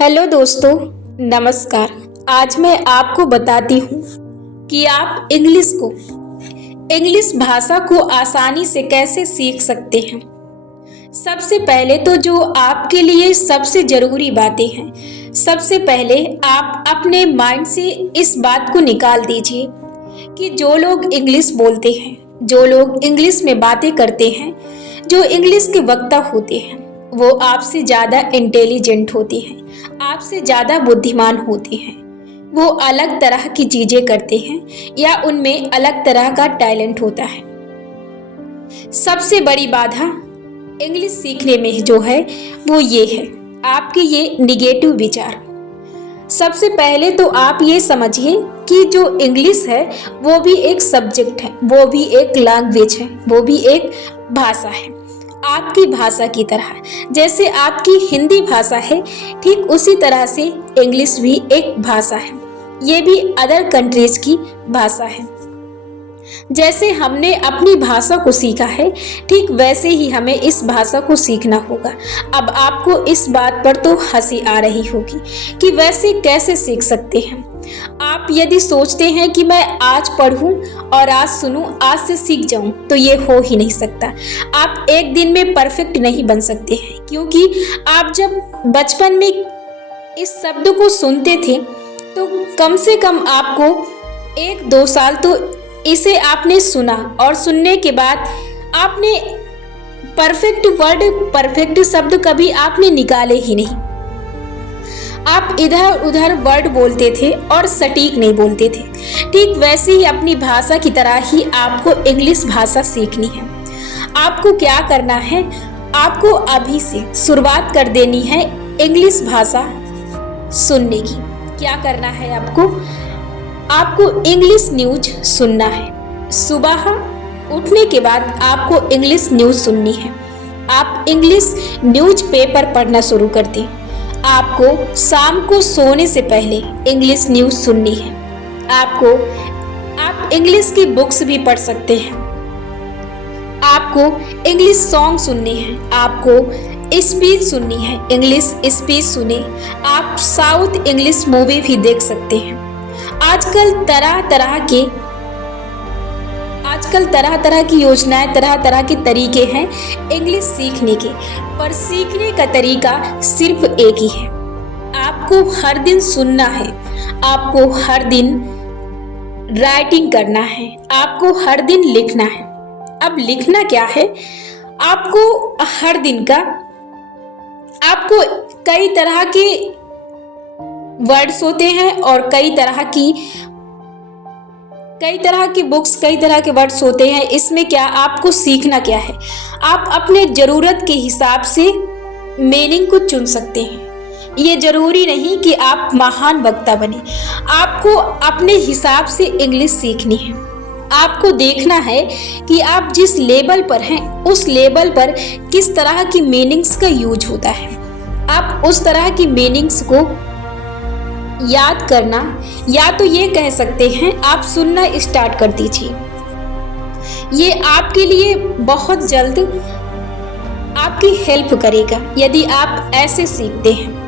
Hello दोस्तों, नमस्कार। आज मैं आपको बताती हूँ कि आप इंग्लिश भाषा को आसानी से कैसे सीख सकते हैं। सबसे पहले तो जो आपके लिए सबसे ज़रूरी बातें हैं, सबसे पहले आप अपने माइंड से इस बात को निकाल दीजिए कि जो लोग इंग्लिश बोलते हैं, जो लोग इंग्लिश में बातें करते हैं, जो इंग्लिश के वक्ता होते हैं, वो आपसे ज़्यादा इंटेलिजेंट होते हैं, आपसे ज़्यादा बुद्धिमान होते हैं। वो अलग तरह की चीज़ें करते हैं या उनमें अलग तरह का टैलेंट होता है। सबसे बड़ी बाधा इंग्लिश सीखने में जो है वो ये है, आपके ये निगेटिव विचार। सबसे पहले तो आप ये समझिए कि जो इंग्लिश है वो भी एक सब्जेक्ट है, वो भी एक लैंग्वेज है, वो भी एक भाषा है, आपकी भाषा की तरह। जैसे आपकी हिंदी भाषा है, ठीक उसी तरह से इंग्लिश भी एक भाषा है। ये भी अदर कंट्रीज की भाषा है। जैसे हमने अपनी भाषा को सीखा है, ठीक वैसे ही हमें इस भाषा को सीखना होगा। अब आपको इस बात पर तो हंसी आ रही होगी कि वैसे कैसे सीख सकते हैं। आप यदि सोचते हैं कि मैं आज पढ़ूं और आज सुनूं, आज से सीख जाऊं, तो ये हो ही नहीं सकता। आप एक दिन में परफेक्ट नहीं बन सकते हैं, क्योंकि आप जब बचपन में इस शब्द को सुनते थे तो कम से कम आपको 1-2 साल तो इसे आपने सुना, और सुनने के बाद आपने परफेक्ट वर्ड, परफेक्ट शब्द कभी आपने निकाले ही नहीं। आप इधर उधर वर्ड बोलते थे और सटीक नहीं बोलते थे। ठीक वैसे ही अपनी भाषा की तरह ही आपको इंग्लिश भाषा सीखनी है। आपको क्या करना है, आपको अभी से शुरुआत कर देनी है इंग्लिश भाषा सुनने की। क्या करना है आपको इंग्लिश न्यूज सुनना है। सुबह उठने के बाद आपको इंग्लिश न्यूज सुननी है। आप इंग्लिश न्यूज पेपर पढ़ना शुरू कर दें। आपको शाम को सोने से पहले इंग्लिश न्यूज सुननी है। आप इंग्लिश की बुक्स भी पढ़ सकते हैं। आपको इंग्लिश सॉन्ग सुनने हैं। आपको स्पीच सुननी है, इंग्लिश स्पीच सुने। आप साउथ इंग्लिश मूवी भी देख सकते हैं। आजकल तरह तरह की योजनाएं, तरह तरह के तरीके हैं इंग्लिश सीखने के, पर सीखने का तरीका सिर्फ एक ही है। आपको हर दिन सुनना है, आपको हर दिन राइटिंग करना है, आपको हर दिन लिखना है। अब लिखना क्या है, आपको हर दिन का, आपको कई तरह के वर्ड्स होते हैं और कई तरह की बुक्स, कई तरह के वर्ड्स होते हैं। इसमें क्या आपको सीखना क्या है, आप अपने ज़रूरत के हिसाब से मीनिंग को चुन सकते हैं। ये ज़रूरी नहीं कि आप महान वक्ता बने, आपको अपने हिसाब से इंग्लिश सीखनी है। आपको देखना है कि आप जिस लेवल पर हैं उस लेवल पर किस तरह की मीनिंग्स का यूज होता है। आप उस तरह की मीनिंग्स को याद करना, या तो ये कह सकते हैं आप सुनना स्टार्ट कर दीजिए। ये आपके लिए बहुत जल्द आपकी हेल्प करेगा यदि आप ऐसे सीखते हैं।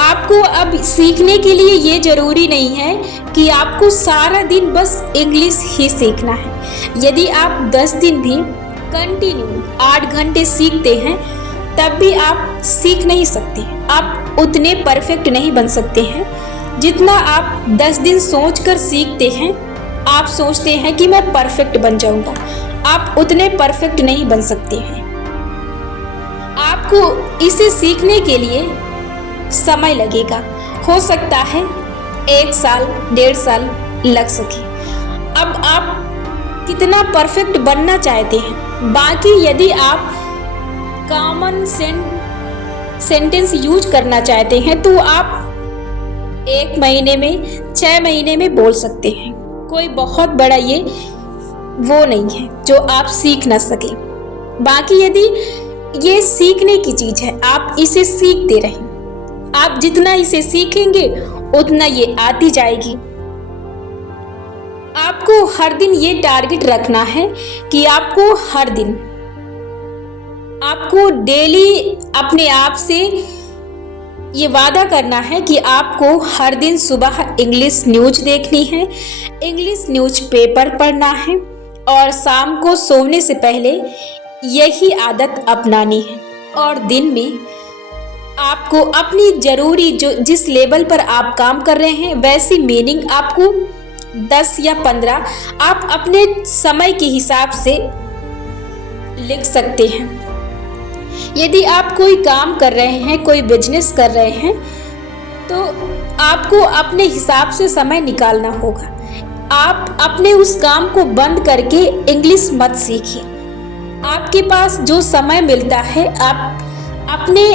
आपको अब सीखने के लिए ये जरूरी नहीं है कि आपको सारा दिन बस इंग्लिश ही सीखना है। यदि आप 10 दिन भी कंटिन्यू 8 घंटे सीखते हैं, तब भी आप सीख नहीं सकते। आप उतने परफेक्ट नहीं बन सकते हैं जितना आप 10 दिन सोचकर सीखते हैं। आप सोचते हैं कि मैं परफेक्ट बन जाऊंगा, आप उतने परफेक्ट नहीं बन सकते हैं। आपको इसे सीखने के लिए समय लगेगा, हो सकता है 1 साल 1.5 साल लग सके। अब आप कितना परफेक्ट बनना चाहते हैं। बाकी यदि आप कॉमन सेंटेंस यूज करना चाहते हैं तो आप 1 महीने में, 6 महीने में बोल सकते हैं। कोई बहुत बड़ा ये वो नहीं है जो आप सीख ना सके। बाकी यदि ये सीखने की चीज है, आप इसे सीखते रहें। आप जितना इसे सीखेंगे उतना ये आती जाएगी। आपको हर दिन ये टारगेट रखना है कि आपको डेली अपने आप से ये वादा करना है कि आपको हर दिन सुबह इंग्लिश न्यूज देखनी है, इंग्लिश न्यूज पेपर पढ़ना है और शाम को सोने से पहले यही आदत अपनानी है। और दिन में आपको अपनी जरूरी जिस लेवल पर आप काम कर रहे हैं वैसी मीनिंग आपको 10 या 15 आप अपने समय के हिसाब से लिख सकते हैं। यदि आप कोई काम कर रहे हैं, कोई बिजनेस कर रहे हैं, तो आपको अपने हिसाब से समय निकालना होगा। आप अपने उस काम को बंद करके इंग्लिश मत सीखिए। आपके पास जो समय मिलता है आप अपने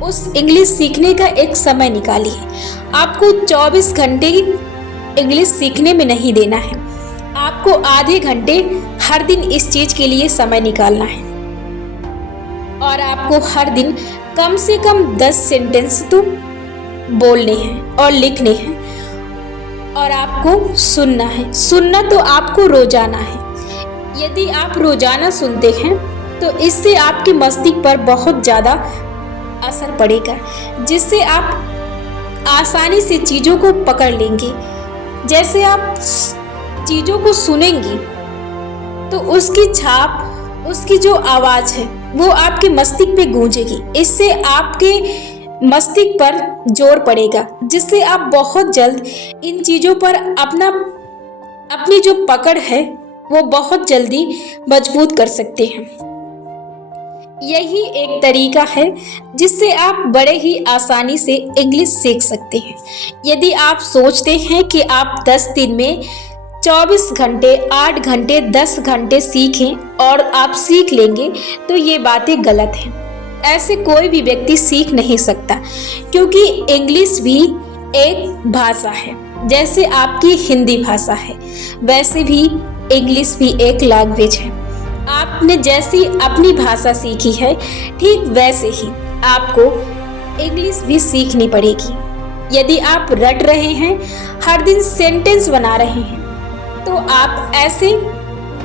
उस इंग्लिश सीखने का एक समय निकालिए। आपको 24 घंटे इंग्लिश सीखने में नहीं देना है, आपको आधे घंटे हर दिन इस चीज के लिए समय निकालना है। और आपको हर दिन कम से कम 10 सेंटेंस तो बोलने हैं और लिखने हैं। और आपको सुनना है, सुनना तो आपको रोजाना है। यदि आप रोजाना सुनते हैं तो इससे आपके मस्तिष्क पर बहुत ज़्यादा असर पड़ेगा, जिससे आप आसानी से चीज़ों को पकड़ लेंगे। जैसे आप चीज़ों को सुनेंगे तो उसकी छाप, उसकी जो आवाज़ है वो आपके मस्तिष्क पे गूंजेगी। इससे आपके मस्तिष्क पर जोर पड़ेगा, जिससे आप बहुत जल्द इन चीज़ों पर अपनी जो पकड़ है वो बहुत जल्दी मजबूत कर सकते हैं। यही एक तरीका है जिससे आप बड़े ही आसानी से इंग्लिश सीख सकते हैं। यदि आप सोचते हैं कि आप 10 दिन में 24 घंटे, 8 घंटे, 10 घंटे सीखें और आप सीख लेंगे, तो ये बातें गलत हैं। ऐसे कोई भी व्यक्ति सीख नहीं सकता, क्योंकि इंग्लिश भी एक भाषा है। जैसे आपकी हिंदी भाषा है, वैसे भी इंग्लिश भी एक लैंग्वेज है। आपने जैसी अपनी भाषा सीखी है, ठीक वैसे ही आपको इंग्लिश भी सीखनी पड़ेगी। यदि आप रट रहे हैं, हर दिन सेंटेंस बना रहे हैं, तो आप ऐसे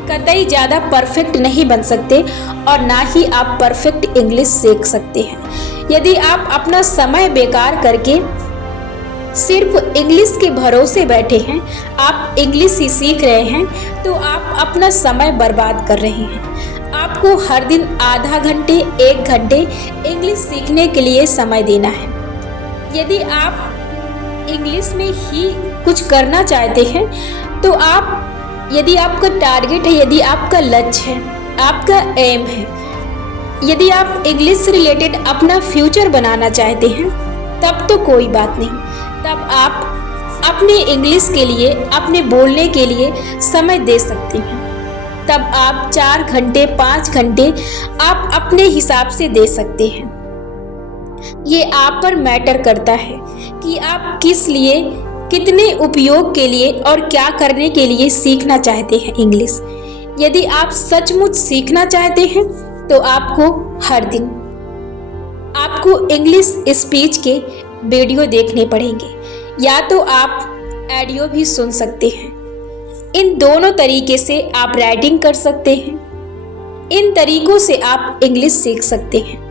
कतई ज़्यादा परफेक्ट नहीं बन सकते और ना ही आप परफेक्ट इंग्लिश सीख सकते हैं। यदि आप अपना समय बेकार करके सिर्फ इंग्लिश के भरोसे बैठे हैं, आप इंग्लिश ही सीख रहे हैं, तो आप अपना समय बर्बाद कर रहे हैं। आपको हर दिन आधा घंटे, 1 घंटे इंग्लिश सीखने के लिए समय देना है। यदि आप इंग्लिश में ही कुछ करना चाहते हैं, तो यदि आपका टारगेट है, यदि आपका लक्ष्य है, आपका एम है, यदि आप इंग्लिश से रिलेटेड अपना फ्यूचर बनाना चाहते हैं, तब तो कोई बात नहीं। तब आप अपने इंग्लिश के लिए, अपने बोलने के लिए समय दे सकते हैं। तब आप 4 घंटे, 5 घंटे आप अपने हिसाब से दे सकते हैं। ये आप पर मैटर करता है कि आप किस लिए, कितने उपयोग के लिए और क्या करने के लिए सीखना चाहते हैं इंग्लिश। यदि आप सचमुच सीखना चाहते हैं, तो आपको हर दिन आपको इंग्लिश स्पीच के वीडियो देखने पड़ेंगे, या तो आप ऑडियो भी सुन सकते हैं। इन दोनों तरीके से आप राइटिंग कर सकते हैं। इन तरीकों से आप इंग्लिश सीख सकते हैं।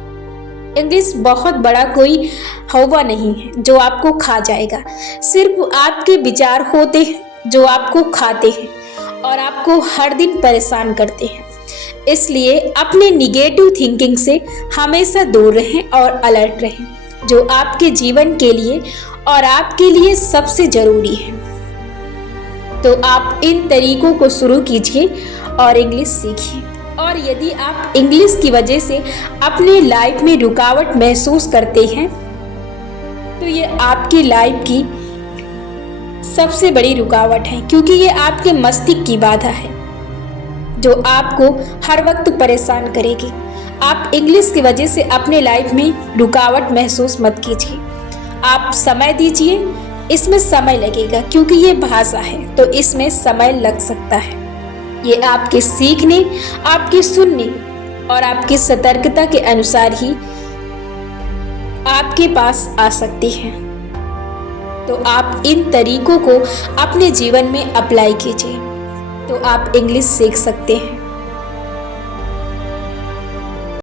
इंग्लिश बहुत बड़ा कोई हवा नहीं है जो आपको खा जाएगा। सिर्फ आपके विचार होते हैं जो आपको खाते हैं और आपको हर दिन परेशान करते हैं। इसलिए अपने निगेटिव थिंकिंग से हमेशा दूर रहें और अलर्ट रहें, जो आपके जीवन के लिए और आपके लिए सबसे जरूरी है। तो आप इन तरीकों को शुरू कीजिए और इंग्लिश सीखिए। और यदि आप इंग्लिश की वजह से अपने लाइफ में रुकावट महसूस करते हैं, तो ये आपकी लाइफ की सबसे बड़ी रुकावट है, क्योंकि ये आपके मस्तिष्क की बाधा है जो आपको हर वक्त परेशान करेगी। आप इंग्लिश की वजह से अपने लाइफ में रुकावट महसूस मत कीजिए। आप समय दीजिए, इसमें समय लगेगा क्योंकि ये भाषा है, तो इसमें समय लग सकता है। ये आपके सीखने, आपके सुनने और आपकी सतर्कता के अनुसार ही आपके पास आ सकती है। तो आप इन तरीकों को अपने जीवन में अप्लाई कीजिए, तो आप इंग्लिश सीख सकते हैं।